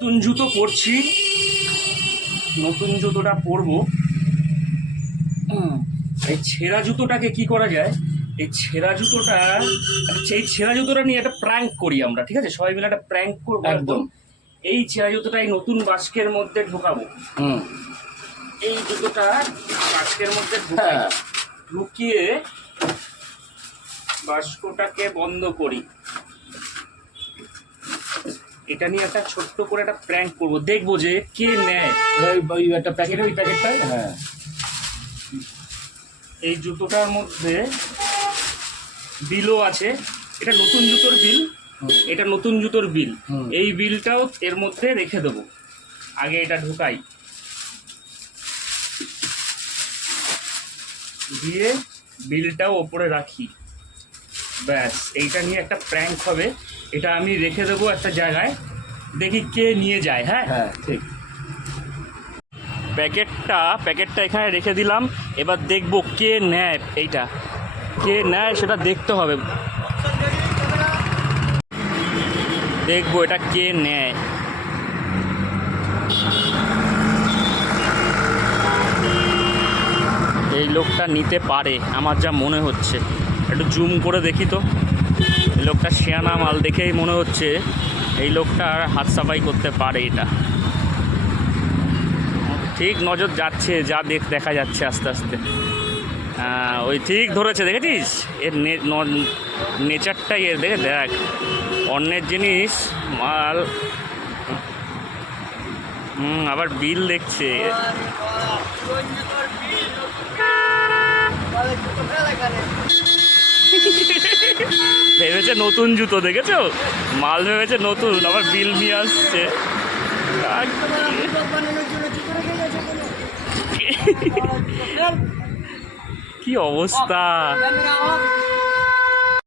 নতুন জুতো পরছি, নতুন জুতোটা পরবো। এই ছেঁড়া জুতোটাকে কি করা যায়, এই ছেঁড়া জুতোটা, এই ছেঁড়া জুতোটা নিয়ে একটা প্র্যাঙ্ক করি আমরা, ঠিক আছে? সবাই মিলে একটা প্র্যাঙ্ক করবো একদম। এই ছেঁড়া জুতোটা এই নতুন বাস্কের মধ্যে ঢোকাবো। এই জুতোটা বাস্কের মধ্যে ঢুকিয়ে বাস্কটাকে বন্ধ করি। এটা নিয়ে একটা ছোট্ট করে একটা প্র্যাঙ্ক করবো, দেখবো যে কে নেয়। একটা প্যাকেট, ওই প্যাকেটটাই। হ্যাঁ, এই জুতোটার মধ্যে বিলও আছে, এটা নতুন জুতোর বিল, এটা নতুন জুতোর বিল। এই বিলটাও এর মধ্যে রেখে দেবো। আগে এটা ঢুকাই, দিয়ে বিলটাও ওপরে রাখি। ব্যাস, এইটা নিয়ে একটা প্র্যাঙ্ক হবে। এটা আমি রেখে দেবো একটা জায়গায়, দেখি কে নিয়ে যায়। হ্যাঁ হ্যাঁ, ঠিক। প্যাকেটটা এখানে রেখে দিলাম। এবার দেখবো কে নেয়, এইটা কে নেয় সেটা দেখতে হবে। দেখবো এটা কে নেয়। এই লোকটা নিতে পারে আমার যা মনে হচ্ছে, একটু জুম করে দেখি তো। এই লোকটা শিয়ানা মাল দেখেই মনে হচ্ছে এই লোকটা হাত সাফাই করতে পারে। এটা ঠিক নজর যাচ্ছে, যা দেখা যাচ্ছে আস্তে আস্তে। ওই ঠিক ধরেছে, দেখেছিস? এর নেচারটাই এর, দেখ অন্যের জিনিস মাল। আবার বিল দেখছে। ভেবেছে নতুন জুতো, দেখেছো? মাল ভেবেছে নতুন, আবার বিল নিয়ে আসছে। কি অবস্থা!